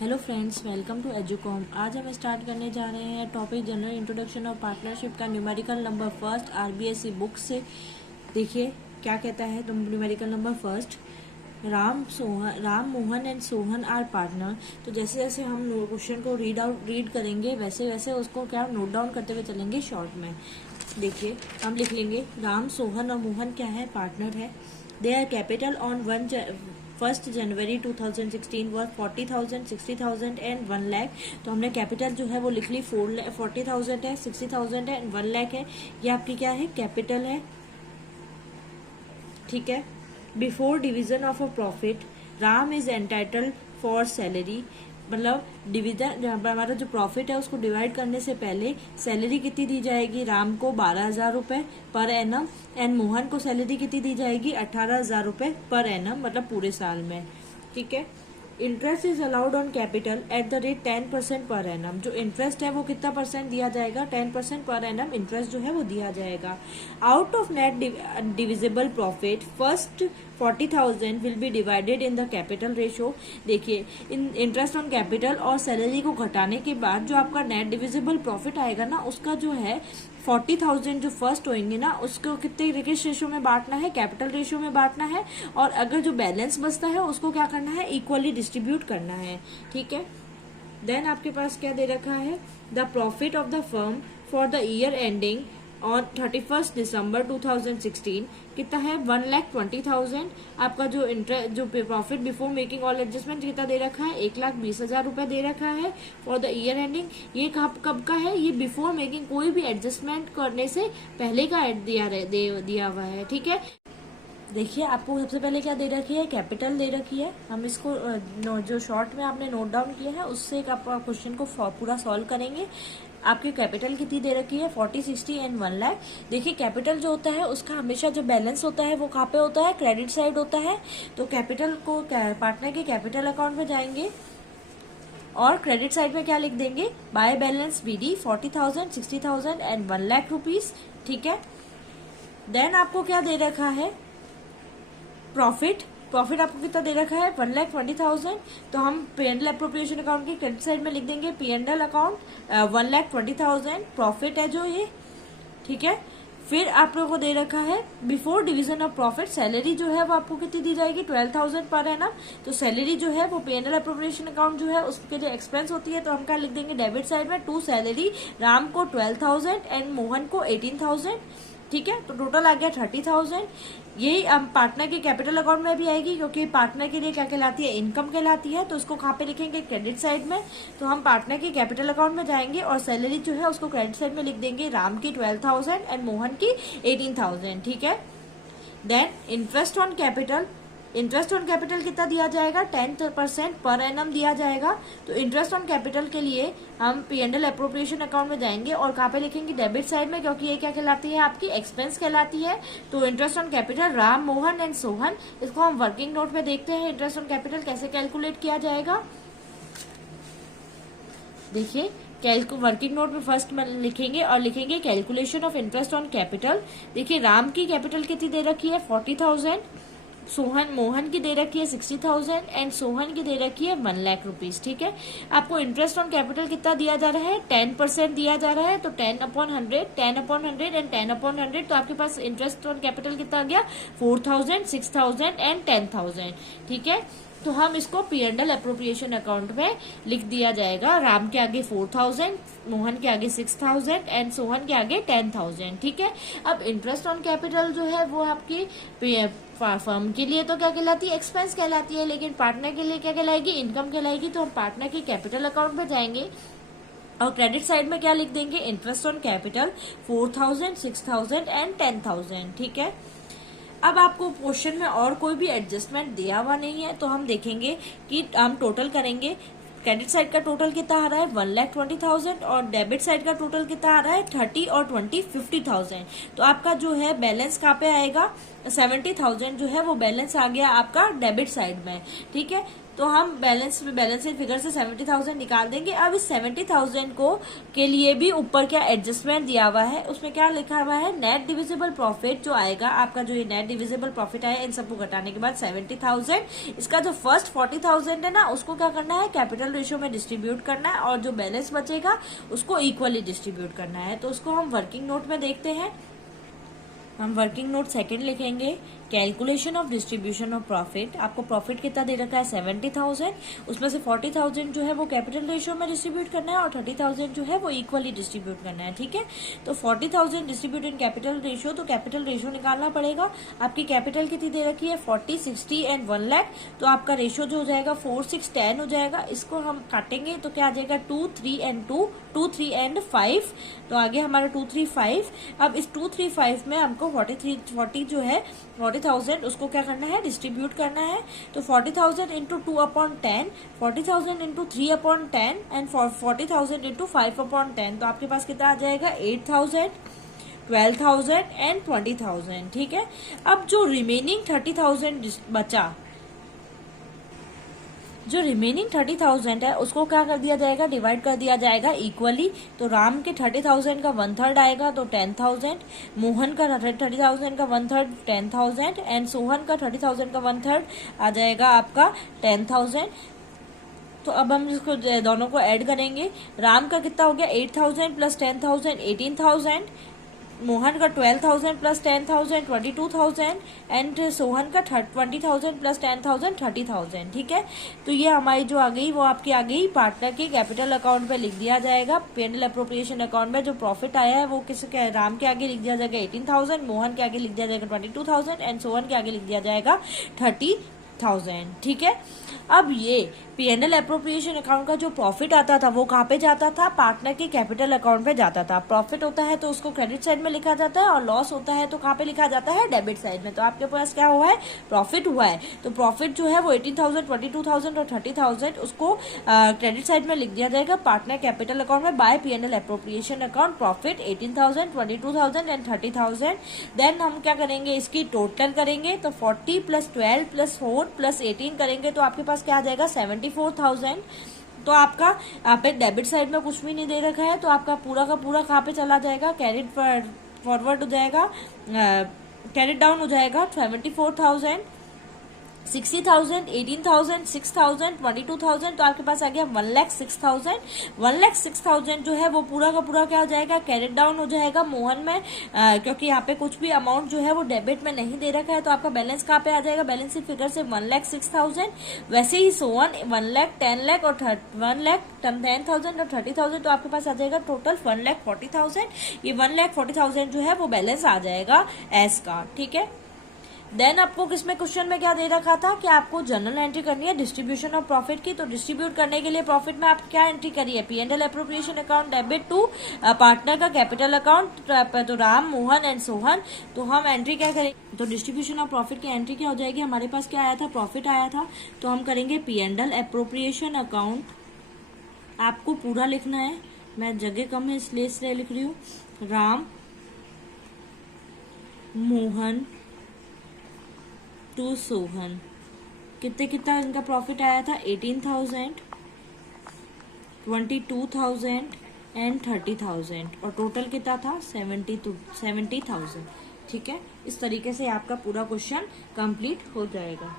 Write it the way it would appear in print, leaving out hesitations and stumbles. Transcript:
Hello friends, welcome to Educom. आज हम start करने जा रहे हैं topic general introduction of partnership का numerical number first RBSE book से। देखिए क्या कहता है। तो numerical number first, Ram Mohan and Sohan are partner. तो जैसे जैसे हम क्वेश्चन को रीड करेंगे वैसे वैसे उसको क्या नोट डाउन करते हुए चलेंगे शॉर्ट में। देखिए हम लिख लेंगे राम, सोहन और मोहन क्या है, पार्टनर है। They are capital on 1 January 2016 worth 40,000, 60,000 and 1 lakh. तो हमने कैपिटल जो है वो लिख ली 40,000 है, 60,000 है एंड 1 लाख है। ये आपकी क्या है, कैपिटल है। ठीक है। Before division of a profit Ram is entitled for salary. मतलब डिवीजन हमारा जो प्रॉफिट है उसको डिवाइड करने से पहले सैलरी कितनी दी जाएगी, राम को 12,000 रुपए पर एनम एंड मोहन को सैलरी कितनी दी जाएगी, 18,000 रुपए पर एनम, मतलब पूरे साल में। ठीक है। Interest is allowed on capital at the rate 10% per annum. जो इंटरेस्ट है वो कितना परसेंट दिया जाएगा, 10% पर एनम इंटरेस्ट जो है वो दिया जाएगा। Out of net divisible profit first 40,000 will be divided in the capital ratio. देखिए इन इंटरेस्ट ऑन कैपिटल और सैलरी को घटाने के बाद जो आपका नेट डिविजिबल प्रॉफिट आएगा ना, उसका जो है 40,000 जो फर्स्ट होंगे ना, उसको कितने किस रेशो में बांटना है, कैपिटल रेशो में बांटना है। और अगर जो बैलेंस बचता है उसको क्या करना है, इक्वली डिस्ट्रीब्यूट करना है। ठीक है। देन आपके पास क्या दे रखा है, the profit of the firm for the year ending on 31 दिसंबर 2016 कितना है, 1,20,000। आपका जो profit before making all adjustment कितना दे रखा है, 1,20,000 रुपए दे रखा है फॉर द ईयर एंडिंग। ये कब का है, ये बिफोर मेकिंग, कोई भी एडजस्टमेंट करने से पहले का दिया हुआ है। ठीक है। देखिए आपको सबसे पहले क्या दे रखी है, कैपिटल दे रखी है। हम इसको जो शॉर्ट में आपने नोट डाउन किया है उससे आप क्वेश्चन को पूरा सॉल्व करेंगे। आपकी कैपिटल कितनी दे रखी है, 40, 60 एंड 1 लाख। देखिए कैपिटल जो होता है उसका हमेशा जो बैलेंस होता है वो कहाँ पे होता है, क्रेडिट साइड होता है। तो कैपिटल को पार्टनर के कैपिटल अकाउंट में जाएंगे और क्रेडिट साइड में क्या लिख देंगे, by balance BD 40,000, 60,000 and 1 lakh rupees. ठीक है। देन आपको क्या दे रखा है, प्रॉफिट आपको कितना दे रखा है, 1,20,000। तो हम P&L एप्रोप्रिएशन अकाउंट के क्रेडिट साइड में लिख देंगे P&L अकाउंट 1,20,000 प्रॉफिट है जो ये। ठीक है। फिर आप लोगों को दे रखा है before division of profit salary जो है वो आपको कितनी दी जाएगी, 12,000 पर एनम। तो सैलरी जो है वो P&L एप्रोप्रिएशन अकाउंट जो है उसके जो एक्सपेंस होती है तो हम क्या लिख देंगे, डेबिट साइड में टू सैलरी, राम को 12,000 एंड मोहन को 18,000। ठीक है। तो टोटल आ गया 30,000। यही हम पार्टनर के कैपिटल अकाउंट में भी आएगी क्योंकि पार्टनर के लिए क्या कहलाती है, इनकम कहलाती है। तो उसको कहाँ पे लिखेंगे, क्रेडिट साइड में। तो हम पार्टनर के कैपिटल अकाउंट में जाएंगे और सैलरी जो है उसको क्रेडिट साइड में लिख देंगे, राम की 12,000 एंड मोहन की 18,000। ठीक है। देन इंटरेस्ट ऑन कैपिटल कितना दिया जाएगा, 10% पर एनम दिया जाएगा। तो इंटरेस्ट ऑन कैपिटल के लिए हम P&L एप्रोप्रिएशन अकाउंट में जाएंगे और कहाँ पे लिखेंगे, डेबिट साइड में, क्योंकि ये क्या कहलाती है, आपकी एक्सपेंस कहलाती है। तो interest on capital Ram, Mohan and Sohan, इसको हम वर्किंग नोट में देखते हैं इंटरेस्ट ऑन कैपिटल कैसे कैलकुलेट किया जाएगा। देखिए वर्किंग नोट में फर्स्ट में लिखेंगे और लिखेंगे calculation of interest on capital. देखिए राम की कैपिटल कितनी दे रखी है, 40,000। मोहन की दे रखी है 60,000 एंड सोहन की दे रखी है 1 लाख रुपीज। ठीक है। आपको इंटरेस्ट ऑन कैपिटल कितना दिया जा रहा है, 10% दिया जा रहा है। तो 10/100, 10/100 एंड 10/100। तो आपके पास इंटरेस्ट ऑन कैपिटल कितना आ गया, 4,000, 6,000 एंड 10,000। ठीक है। तो हम इसको P&L एप्रोप्रिएशन अकाउंट में लिख दिया जाएगा, राम के आगे 4,000, मोहन के आगे 6,000 एंड सोहन के आगे 10,000। ठीक है। अब इंटरेस्ट ऑन कैपिटल जो है वो आपकी फर्म के लिए तो क्या कहलाती है, एक्सपेंस कहलाती है, लेकिन पार्टनर के लिए क्या कहलाएगी, इनकम कहलाएगी। तो हम पार्टनर के कैपिटल अकाउंट में जाएंगे और क्रेडिट साइड में क्या लिख देंगे, इंटरेस्ट ऑन कैपिटल 4,000, 6,000 एंड 10,000। ठीक है। अब आपको क्वेश्चन में और कोई भी एडजस्टमेंट दिया हुआ नहीं है तो हम देखेंगे कि हम टोटल करेंगे। क्रेडिट साइड का टोटल कितना आ रहा है, 1,20,000 और डेबिट साइड का टोटल कितना आ रहा है, 30 और 20, 50,000। तो आपका जो है बैलेंस कहाँ पे आएगा, 70,000 जो है वो बैलेंस आ गया आपका डेबिट साइड में। ठीक है। तो हम बैलेंस शीट फिगर से 70,000 निकाल देंगे। अब इस 70,000 को के लिए भी ऊपर क्या एडजस्टमेंट दिया हुआ है, उसमें क्या लिखा हुआ है, नेट डिविजिबल प्रॉफिट जो आएगा आपका, जो ये नेट डिविजिबल प्रॉफिट आया इन सबको घटाने के बाद 70,000, इसका जो फर्स्ट 40,000 है ना उसको क्या करना है, कैपिटल रेशियो में डिस्ट्रीब्यूट करना है, और जो बैलेंस बचेगा उसको इक्वली डिस्ट्रीब्यूट करना है। तो उसको हम वर्किंग नोट में देखते हैं। हम वर्किंग नोट सेकंड लिखेंगे, calculation of distribution of profit. आपको प्रॉफिट कितना दे रखा है, 70,000, उसमें से 40,000 जो है वो कैपिटल रेशियो में डिस्ट्रीब्यूट करना है और 30,000 जो है वो इक्वली डिस्ट्रीब्यूट करना है। ठीक है, तो 40,000 डिस्ट्रीब्यूट इन कैपिटल रेशियो, तो कैपिटल रेशियो निकालना पड़ेगा। आपकी कैपिटल कितनी दे रखी है, 40, 60 एंड 1 लाख, तो आपका रेशियो जो हो जाएगा 4, 6, 10 हो जाएगा। इसको हम काटेंगे तो क्या आ जाएगा, 2, 3 एंड 2, 2, 3 एंड 5, तो आगे हमारा 2, 3, 5। अब इस 2, 3, 5 में हमको 40 जो है 40,000 उसको क्या करना है, डिस्ट्रीब्यूट करना है। तो 40,000 इंटू 2/10, 40,000 इंटू 3/10 एंड 40,000 इंटू 5/10, तो आपके पास कितना आ जाएगा, 8,000, 12,000 एंड 20,000। ठीक है, अब जो रिमेनिंग 30,000 बचा, जो रिमेनिंग 30,000 है उसको क्या कर दिया जाएगा, डिवाइड कर दिया जाएगा इक्वली। तो राम के 30,000 का 1/3 आएगा तो 10,000, मोहन का 30,000 का 1/3 10,000 एंड सोहन का 30,000 का 1/3 आ जाएगा आपका 10,000। तो अब हम इसको दोनों को ऐड करेंगे। राम का कितना हो गया, 8,000 प्लस 10,000 18,000, मोहन का 12,000 प्लस 10,000 22,000 एंड सोहन का 20,000 प्लस 10,000 30,000। ठीक है, तो ये हमारी जो आ गई वो आपकी आ गई पार्टनर के कैपिटल अकाउंट पे लिख दिया जाएगा। P&L अप्रोप्रिएशन अकाउंट में जो प्रॉफिट आया है वो किसके, राम के आगे लिख दिया जाएगा 18,000, मोहन के आगे लिख दिया जाएगा 22,000 एंड सोहन के आगे लिख दिया जाएगा 30,000। ठीक है, अब ये P&L अप्रोप्रिएशन अकाउंट का जो प्रॉफिट आता था वो कहाँ पे जाता था, पार्टनर के कैपिटल अकाउंट पे जाता था। प्रॉफिट होता है तो उसको क्रेडिट साइड में लिखा जाता है और लॉस होता है तो कहाँ पे लिखा जाता है, डेबिट साइड में। तो आपके पास क्या हुआ है, प्रॉफिट हुआ है। तो प्रॉफिट जो है वो 18,000, 22,000 और 30,000 उसको क्रेडिट साइड में लिख दिया जाएगा पार्टनर कैपिटल अकाउंट में by P&L appropriation account. Profit 18,000, 22,000 and 30,000। Then हम क्या करेंगे, इसकी टोटल करेंगे तो 40 प्लस 12 प्लस 4 प्लस 18 करेंगे तो आपके पास क्या आ जाएगा, 74,000। तो आपका यहाँ पे डेबिट साइड में कुछ भी नहीं दे रखा है तो आपका पूरा का पूरा कहाँ पे चला जाएगा, कैरिड फॉरवर्ड हो जाएगा, कैरिड डाउन हो जाएगा। 74,000, 60,000, 18,000, 6,000, 22,000, तो आपके पास आ गया 1,06,000। 1,06,000 जो है वो पूरा का पूरा क्या हो जाएगा, कैरेट डाउन हो जाएगा मोहन में, क्योंकि यहाँ पे कुछ भी अमाउंट जो है वो डेबिट में नहीं दे रखा है। तो आपका बैलेंस कहाँ पे आ जाएगा, बैलेंस शीट फिगर से 1,06,000। वैसे ही सोहन 1 लाख, 10 लाख और 1 लाख 10,000 और 30,000, तो आपके पास आ जाएगा टोटल 1,40,000। ये 1,40,000 जो है वो बैलेंस आ जाएगा एस का। ठीक है, देन आपको किसमें क्वेश्चन में क्या दे रखा था कि आपको जर्नल एंट्री करनी है डिस्ट्रीब्यूशन ऑफ प्रॉफिट की। तो डिस्ट्रीब्यूट करने के लिए प्रॉफिट में आप क्या एंट्री करिए, P&L appropriation account debit to partner का कैपिटल अकाउंट, तो राम, मोहन एंड सोहन। तो हम एंट्री क्या करेंगे, तो डिस्ट्रीब्यूशन ऑफ प्रॉफिट की एंट्री क्या हो जाएगी, हमारे पास क्या आया था, प्रॉफिट आया था, तो हम करेंगे P&L अप्रोप्रिएशन अकाउंट। आपको पूरा लिखना है, मैं जगह कम है इसलिए लिख रही हूँ। राम, मोहन टू सोहन, कितना इनका प्रॉफिट आया था, 18,000, 22,000 एंड 30,000, और टोटल कितना था, 70,000। ठीक है, इस तरीके से आपका पूरा क्वेश्चन कंप्लीट हो जाएगा।